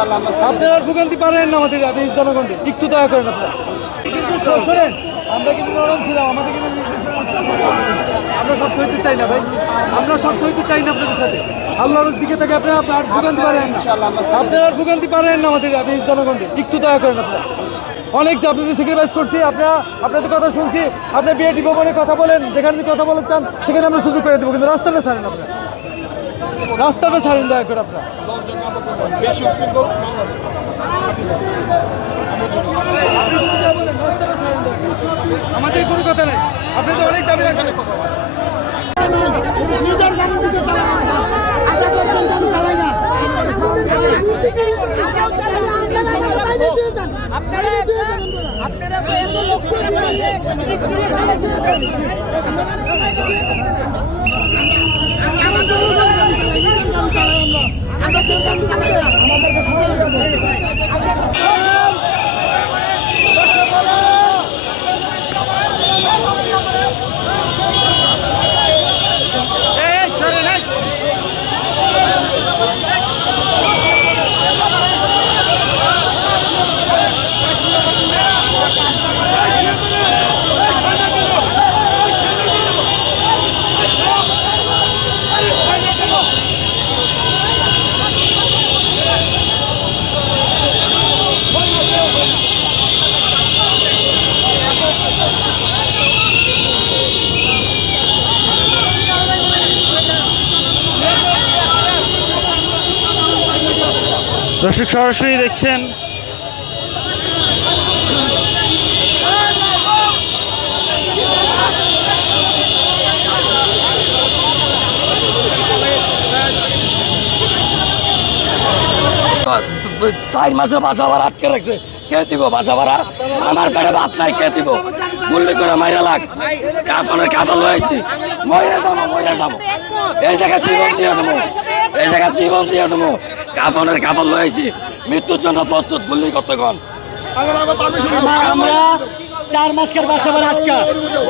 আপনারা আর ভোগান্তি পারেন না আমাদের জনগণকে, একটু দয়া করেন আপনারা। শোনেন, আমরা কিন্তু নরম ছিলাম, আমাদের কিন্তু আমরা শক্ত হইতে চাই না ভাই, আমরা শক্ত হইতে চাই না আপনাদের সাথে। আল্লাহর দিকে থেকে আপনারা আর ভোগান্তি পারেন না, আপনারা আর ভোগান্তি পারেন না আমাদের জনগণকে, একটু দয়া করেন আপনারা। অনেক আপনাদের স্যাক্রিফাইস করছি, আপনাদের কথা শুনছি। আপনার বিএটি ভবনে কথা বলেন, যেখানে কথা বলতে চান সেখানে আমরা সুযোগ করে দেবো, কিন্তু রাস্তাটা ছাড়েন আপনারা, রাস্তাটা ছাড়েন দয়া করে আপনারা। আমাদের কোনো কথা নাই, আপনি তো অনেক দাবি রাখেন। দর্শক সরাসরি দেখছেন চার মাসে বাসা ভাড়া আটকে রাখছে, কে দিব বাসা ভাড়া? আমার পেটে ভাত নাই, কে দিব? গুল্লি করে মাইরা লাগ, কাফল হয়েছি, মরে যাবো, এই জায়গায় জীবন দিয়ে দেবো, এই জায়গায় জীবন দিয়ে দেবো। কাফল হয়েছি, মৃত্যুর জন্য প্রস্তুত, গুল্লি কতক্ষণ? আমরা 4 মাসের বাসা ভাড়া আটকা,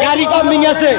গাড়িটা মিং আছে।